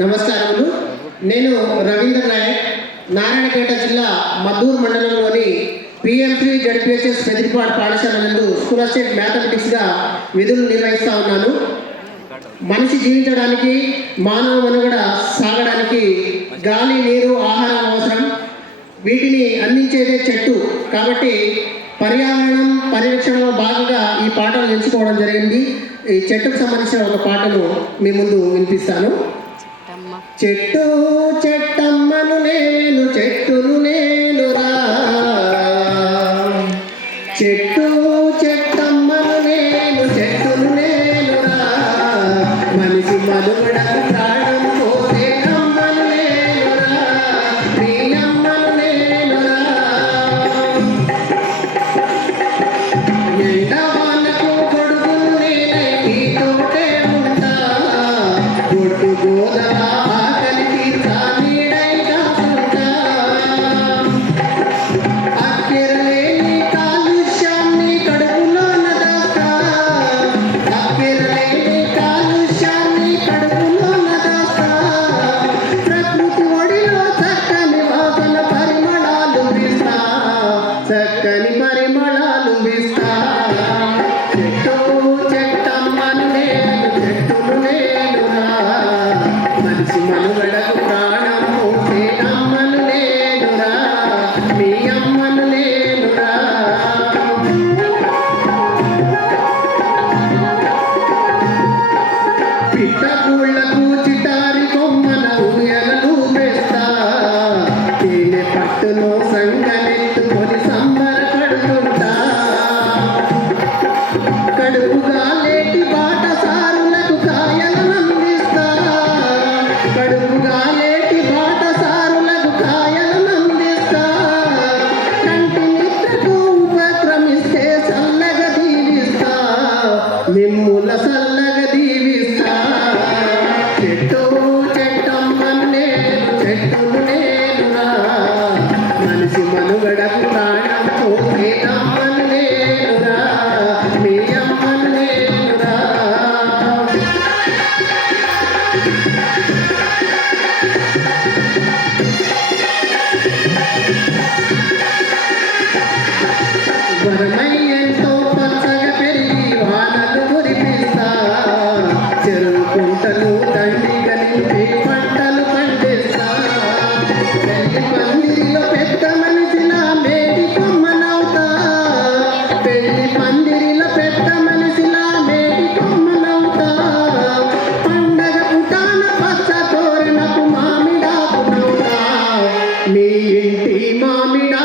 నమస్కారములు. నేను రవీంద్ర నాయక్ నారాయణపేట జిల్లా మద్దూరు మండలంలోని పిఎంసి జడ్పిహెచ్ఎస్ పెదిరిపాడు పాఠశాల నందు స్కూల్ అసిస్టెంట్ మ్యాథమెటిక్స్గా విధులు నిర్వహిస్తూ ఉన్నాను. మనిషి జీవించడానికి మానవ మనుగడ సాగడానికి గాలి నీరు ఆహారం అవసరం. వీటిని అందించేదే చెట్టు. కాబట్టి పర్యావరణం పరిరక్షణలో భాగంగా ఈ పాటలు ఎంచుకోవడం జరిగింది. ఈ చెట్టుకు సంబంధించిన ఒక పాటను మీ ముందు వినిపిస్తాను. చెట్టు చెట్టమ్మను నేను చెట్టును నేను రా. చెట్టు చెట్టమ్మను నేను చెట్టును నేను రా. మనిషి మనుగడ మనిషి మనుగడకు আমি না